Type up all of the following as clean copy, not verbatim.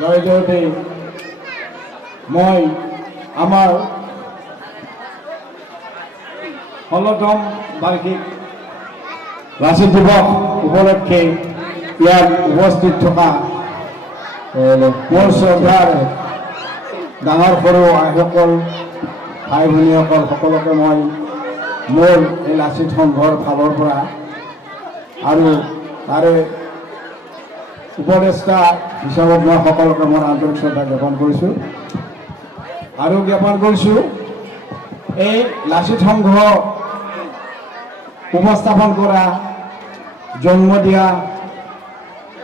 জয়তে মই আমাৰ 16তম বাৰ্ষিক লাচিত দিৱস উপলক্ষে ইয়াত উপস্থিত থকা মোৰ শ্ৰদ্ধাৰ ডাঙৰ সৰু আইসকল ভাই ভনীসকল সকলোকে মই মোৰ এই লাচিত সংঘৰ ফালৰ পৰা আৰু তাৰে উপদেষ্টা হিচাপত মই সকলোকে মোৰ আন্তৰিক শ্ৰদ্ধা জ্ঞাপন কৰিছোঁ আৰু জ্ঞাপন কৰিছোঁ এই লাচিত সংঘ উপস্থাপন কৰা জন্ম দিয়া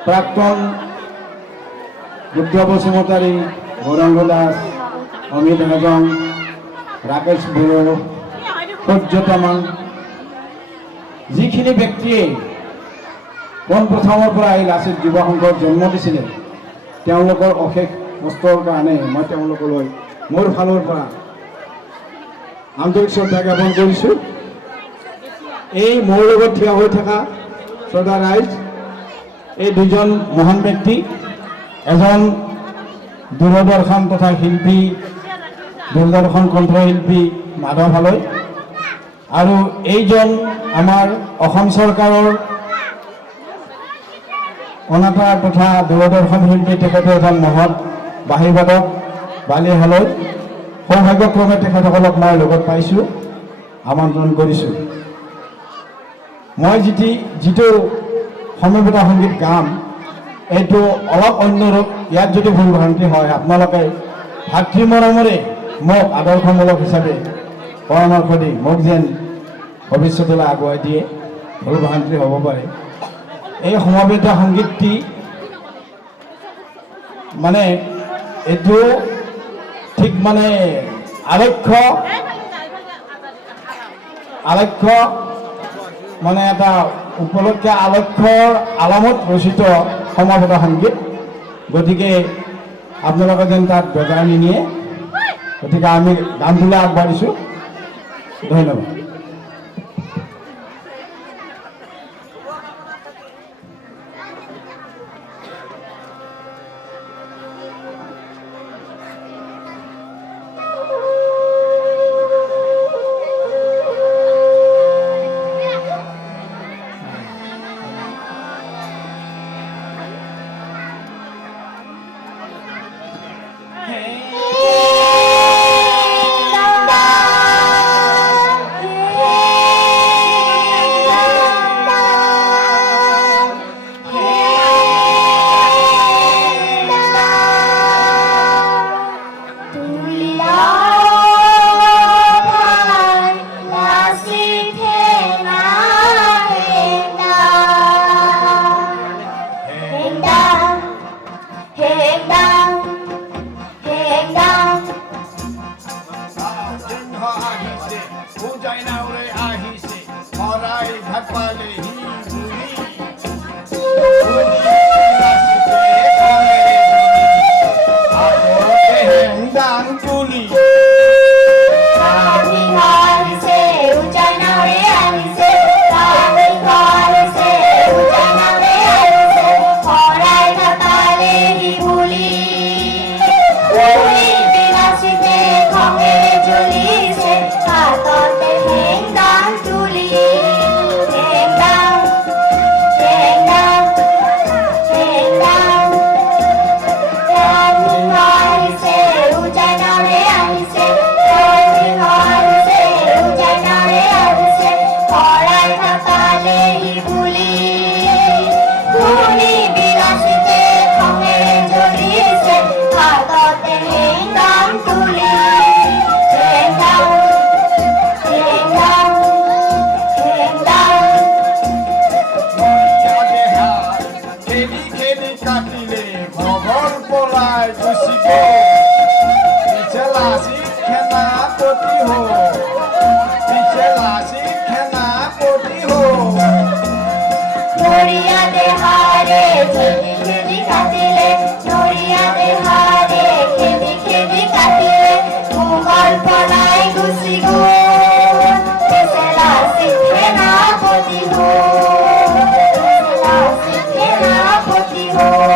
প্ৰাক্তন বুদ্ধ বসুমতাৰী গৌৰাঙ্গ দাস অমিত হাজং ৰাকেশ বড়ো সূৰ্যতমান যিখিনি ব্যক্তিয়ে পোনপ্ৰথমৰ পৰা এই লাচিত যুৱ সংঘৰ জন্ম দিছিলে তেওঁলোকৰ অশেষ কষ্টৰ কাৰণে মই তেওঁলোকলৈ মোৰ ফালৰ পৰা আন্তৰিক শ্ৰদ্ধা জ্ঞাপন কৰিছোঁ। এই মোৰ লগত থিয় হৈ থকা শ্ৰদ্ধা ৰাইজ, এই দুজন মহান ব্যক্তি, এজন দূৰদৰ্শন তথা শিল্পী, দূৰদৰ্শন কণ্ঠশিল্পী মাধৱ হালৈ, আৰু এইজন আমাৰ অসম চৰকাৰৰ অনাতাঁৰ তথা দূৰদৰ্শন শিল্পী, তেখেতে এজন মহৎ বাঁহীবাদক বালি হালৈ। সৌভাগ্যক্ৰমে তেখেতসকলক মই লগত পাইছোঁ, আমন্ত্ৰণ কৰিছোঁ। মই যিটো সমবেত সংগীত গাম এইটো অলপ অন্য ৰূপ, ইয়াত যদি ভুল ভ্ৰান্তি হয় আপোনালোকে ভাতৃ মৰমৰে মোক আদৰ্শমূলক হিচাপে পৰামৰ্শ দি মোক যেন ভৱিষ্যতলৈ আগুৱাই দিয়ে, ভুল ভ্ৰান্তি হ'ব পাৰে। এই সমবেত সংগীতটি মানে এইটো ঠিক মানে আলক্ষ্য মানে এটা উপলক্ষে আলক্ষ্যৰ আলামত ৰচিত সমবেত সংগীত, গতিকে আপোনালোকে যেন তাত বেজাৰ নিনিয়ে, গতিকে আমি গানটোলৈ আগবাঢ়িছোঁ। ধন্যবাদ। Oh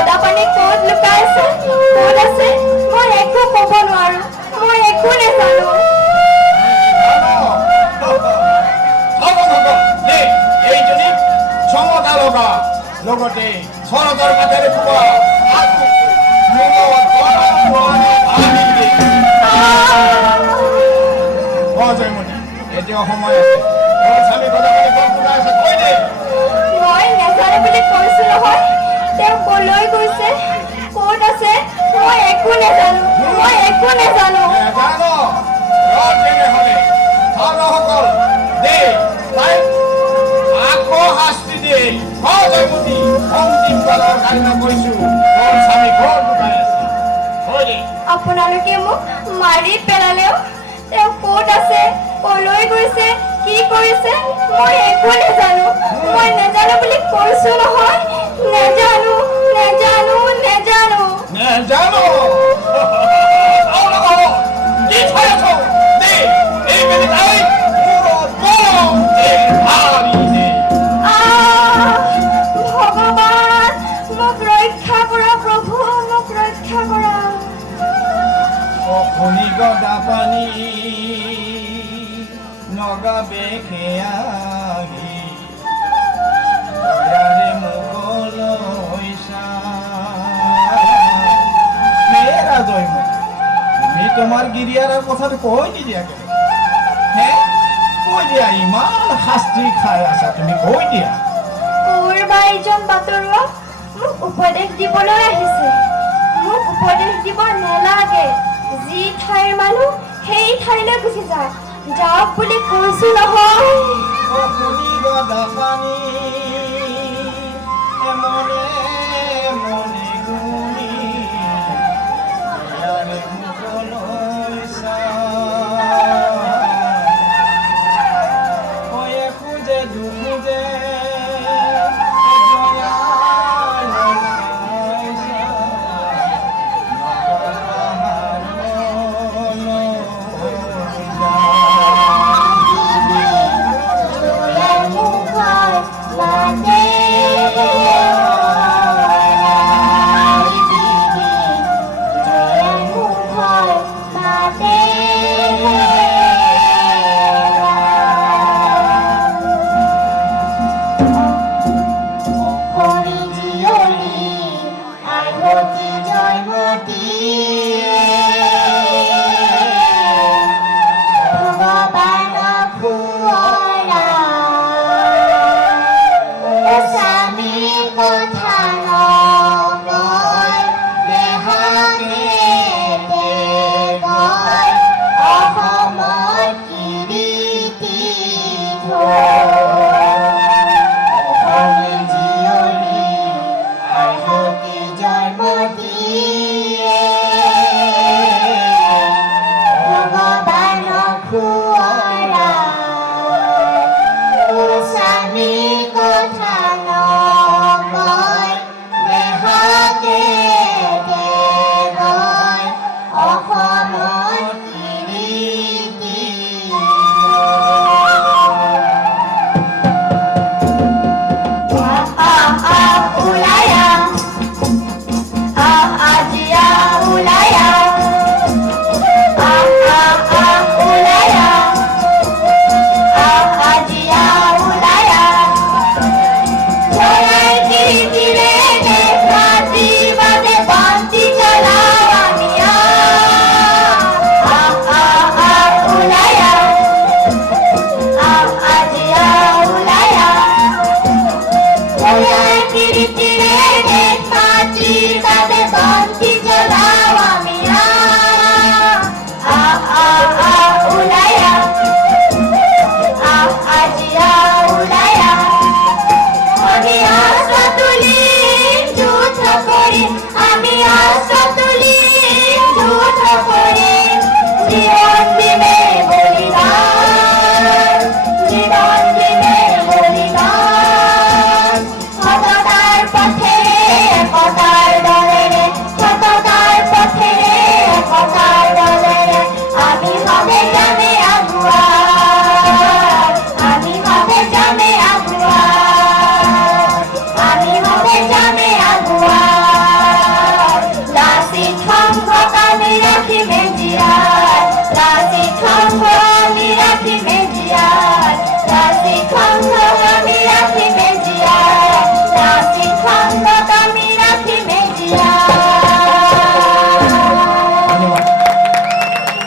গদাপানী ক'ত লুকাই আছে, ক'ত আছে, মই একো ক'ব নোৱাৰো, মই একো নেজানো। এইজনী ক্ষমতা লগা লগতে শৰতৰ কাঠেৰে খোৱা জয়মতী, এতিয়াও সময় আছে। স্বামী গদাপানী ক'ত লুকাই আছে কৈ দে। মই নেজানো বুলি কৈছো নহয়, তেওঁ কলৈ গৈছে, ক'ত আছে, মই একো নেজানো, মই একো নেজানো। নেজানো তেনেহ'লে ভাৰসকল দে তাইক আকৌ শাস্তি দিয়ে। জয়মতী, অন্তিম কালৰ কাৰণে কৈছো, তোৰ স্বামী ক'ত লুকাই আছে কৈ দে। আপোনালোকে মোক মাৰি পেলালেও তেওঁ ক'ত আছে, কলৈ গৈছে, কি কৰিছে, মই একো নেজানো, মই নেজানো বুলি কৈছো নহয়, নেজানো নেজানো নেজানো। নেজানো কি চাই আছ? দে এইবেলি তাইক মূৰত গৰম তেল ঢালি দে। ভগৱান, মোক ৰক্ষা কৰা প্ৰভু, মোক ৰক্ষা কৰা। অখনি গদাপানী নগাবে খেয়াহি দয়াৰে মোকলৈ মেৰা জয়মতী, তুমি তোমাৰ গিৰিয়াৰৰ কথাটো কৈ নিদিয়া কেলে? হে কৈ দিয়া, ইমান শাস্তি খাই আছা তুমি, কৈ দিয়া। ক'ৰবা এজন বাটৰুৱা মোক উপদেশ দিবলৈ আহিছে। মোক উপদেশ দিব নেলাগে, যি ঠাইৰ মানুহ সেই ঠাইলৈ গুচি যায়, যাওক বুলি কৈছো নহয়। অখনি গদাপানী এমনে